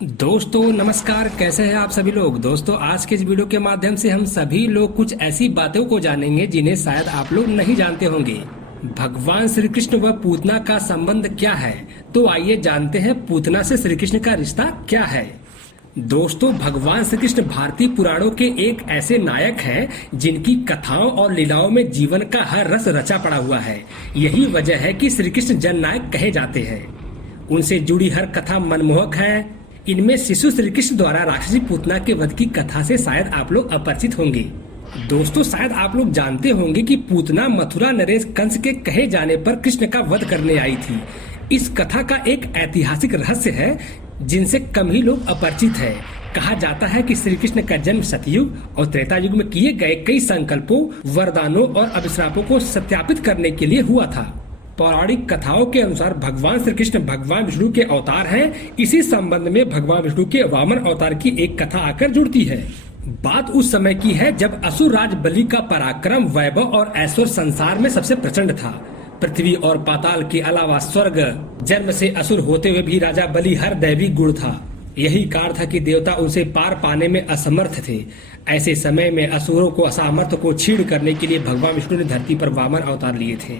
दोस्तों नमस्कार, कैसे हैं आप सभी लोग। दोस्तों आज के इस वीडियो के माध्यम से हम सभी लोग कुछ ऐसी बातों को जानेंगे जिन्हें शायद आप लोग नहीं जानते होंगे। भगवान श्री कृष्ण व पूतना का संबंध क्या है, तो आइए जानते हैं पूतना से श्री कृष्ण का रिश्ता क्या है। दोस्तों भगवान श्री कृष्ण भारतीय पुराणों के एक ऐसे नायक हैं जिनकी कथाओं और लीलाओं में जीवन का हर रस रचा पड़ा हुआ है। यही वजह है कि श्री कृष्ण जननायक कहे जाते हैं। उनसे जुड़ी हर कथा मनमोहक है। इनमें शिशु श्री कृष्ण द्वारा राक्षसी पूतना के वध की कथा से शायद आप लोग अपरिचित होंगे। दोस्तों शायद आप लोग जानते होंगे कि पूतना मथुरा नरेश कंस के कहे जाने पर कृष्ण का वध करने आई थी। इस कथा का एक ऐतिहासिक रहस्य है जिनसे कम ही लोग अपरिचित है। कहा जाता है कि श्री कृष्ण का जन्म सतयुग और त्रेता युग में किए गए कई संकल्पों, वरदानों और अभिश्रापों को सत्यापित करने के लिए हुआ था। पौराणिक कथाओं के अनुसार भगवान श्री कृष्ण भगवान विष्णु के अवतार हैं। इसी संबंध में भगवान विष्णु के वामन अवतार की एक कथा आकर जुड़ती है। बात उस समय की है जब असुर राज बलि का पराक्रम, वैभव और ऐश्वर्य संसार में सबसे प्रचंड था। पृथ्वी और पाताल के अलावा स्वर्ग जन्म से असुर होते हुए भी राजा बलि हर दैवी गुण था। यही कारण था कि देवता उनसे पार पाने में असमर्थ थे। ऐसे समय में असुरों को असामर्थ्य को छीण करने के लिए भगवान विष्णु ने धरती पर वामन अवतार लिए थे।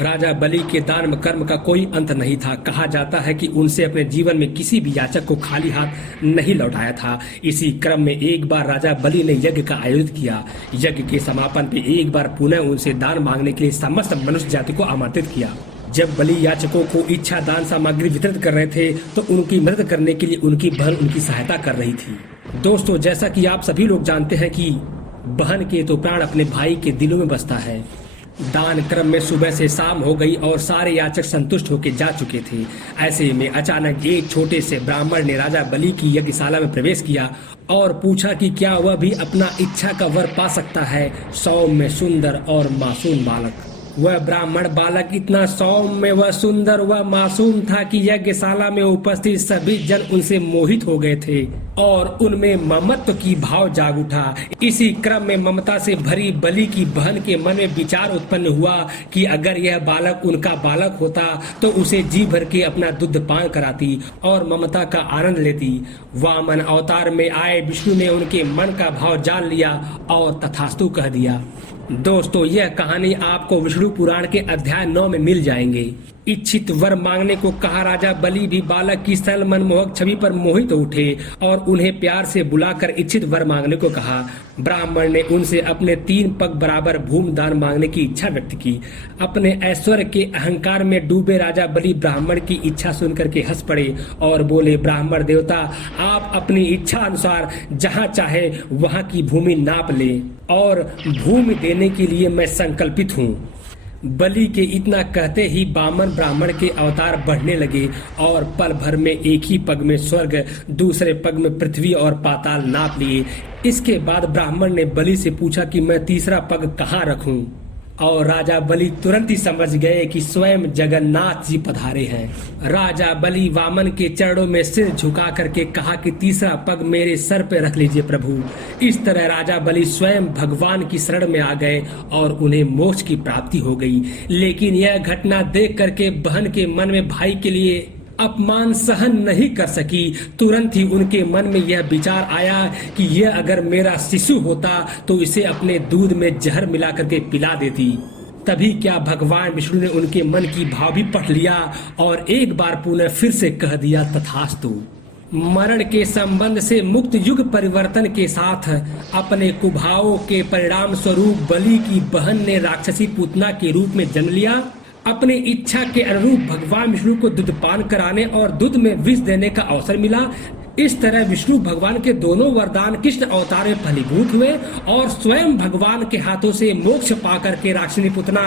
राजा बलि के दान कर्म का कोई अंत नहीं था। कहा जाता है कि उनसे अपने जीवन में किसी भी याचक को खाली हाथ नहीं लौटाया था। इसी क्रम में एक बार राजा बलि ने यज्ञ का आयोजन किया। यज्ञ के समापन पे एक बार पुनः उनसे दान मांगने के लिए समस्त मनुष्य जाति को आमंत्रित किया। जब बलि याचकों को इच्छा दान सामग्री वितरित कर रहे थे तो उनकी मदद करने के लिए उनकी बहन उनकी सहायता कर रही थी। दोस्तों जैसा कि आप सभी लोग जानते हैं कि बहन के तो प्राण अपने भाई के दिलों में बसता है। दान क्रम में सुबह से शाम हो गई और सारे याचक संतुष्ट होकर जा चुके थे। ऐसे में अचानक एक छोटे से ब्राह्मण ने राजा बलि की यज्ञशाला में प्रवेश किया और पूछा कि क्या वह भी अपना इच्छा का वर पा सकता है। सौम्य, सुंदर और मासूम बालक। वह ब्राह्मण बालक इतना सौम्य व सुंदर व मासूम था कि यज्ञशाला में उपस्थित सभी जन उनसे मोहित हो गए थे और उनमें ममत्व की भाव जाग उठा। इसी क्रम में ममता से भरी बलि की बहन के मन में विचार उत्पन्न हुआ कि अगर यह बालक उनका बालक होता तो उसे जी भर के अपना दूध पान कराती और ममता का आनंद लेती। वामन अवतार में आए विष्णु ने उनके मन का भाव जान लिया और तथास्तु कह दिया। दोस्तों यह कहानी आपको विष्णु पुराण के अध्याय 9 में मिल जाएंगे। इच्छित वर मांगने को कहा। राजा बलि भी बालक की सरल मनमोहक छवि पर मोहित उठे और उन्हें प्यार से बुलाकर इच्छित वर मांगने को कहा। ब्राह्मण ने उनसे अपने 3 पग बराबर भूमि दान मांगने की इच्छा व्यक्त की। अपने ऐश्वर्य के अहंकार में डूबे राजा बलि ब्राह्मण की इच्छा सुनकर के हंस पड़े और बोले, ब्राह्मण देवता आप अपनी इच्छा अनुसार जहाँ चाहे वहाँ की भूमि नाप ले और भूमि देने के लिए मैं संकल्पित हूँ। बलि के इतना कहते ही वामन ब्राह्मण के अवतार बढ़ने लगे और पल भर में एक ही पग में स्वर्ग, दूसरे पग में पृथ्वी और पाताल नाप लिए। इसके बाद ब्राह्मण ने बलि से पूछा कि मैं तीसरा पग कहाँ रखूं, और राजा बलि तुरंत ही समझ गए कि स्वयं जगन्नाथ जी पधारे हैं। राजा बलि वामन के चरणों में सिर झुका करके कहा कि तीसरा पग मेरे सर पे रख लीजिए प्रभु। इस तरह राजा बलि स्वयं भगवान की शरण में आ गए और उन्हें मोक्ष की प्राप्ति हो गई। लेकिन यह घटना देख करके बहन के मन में भाई के लिए अपमान सहन नहीं कर सकी। तुरंत ही उनके मन में यह विचार आया कि यह अगर मेरा शिशु होता तो इसे अपने दूध में जहर मिला करके पिला देती। तभी क्या भगवान विष्णु ने उनके मन की भाव भी पढ़ लिया और एक बार पुनः फिर से कह दिया तथास्तु। मरण के संबंध से मुक्त युग परिवर्तन के साथ अपने कुभावों के परिणाम स्वरूप बलि की बहन ने राक्षसी पूतना के रूप में जन्म लिया। अपने इच्छा के अनुरूप भगवान विष्णु को दूध पान कराने और दूध में विष देने का अवसर मिला। इस तरह विष्णु भगवान के दोनों वरदान कृष्ण अवतार में फलीभूत हुए और स्वयं भगवान के हाथों से मोक्ष पाकर के राक्षसी पूतना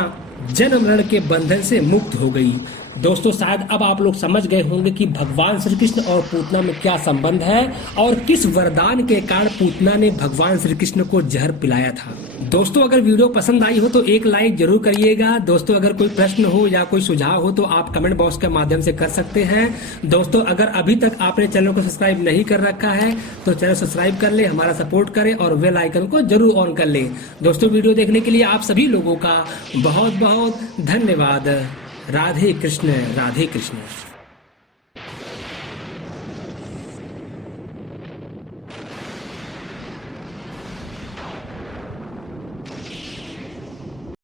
जन्म मरण के बंधन से मुक्त हो गई। दोस्तों शायद अब आप लोग समझ गए होंगे कि भगवान श्री कृष्ण और पूतना में क्या संबंध है और किस वरदान के कारण पूतना ने भगवान श्री कृष्ण को जहर पिलाया था। दोस्तों अगर वीडियो पसंद आई हो तो एक लाइक जरूर करिएगा। दोस्तों अगर कोई प्रश्न हो या कोई सुझाव हो तो आप कमेंट बॉक्स के माध्यम से कर सकते हैं। दोस्तों अगर अभी तक आपने चैनल को सब्सक्राइब नहीं कर रखा है तो चैनल सब्सक्राइब कर ले, हमारा सपोर्ट करें और बेल आइकन को जरूर ऑन कर ले। दोस्तों वीडियो देखने के लिए आप सभी लोगों का बहुत बहुत धन्यवाद। राधे कृष्ण, राधे कृष्ण।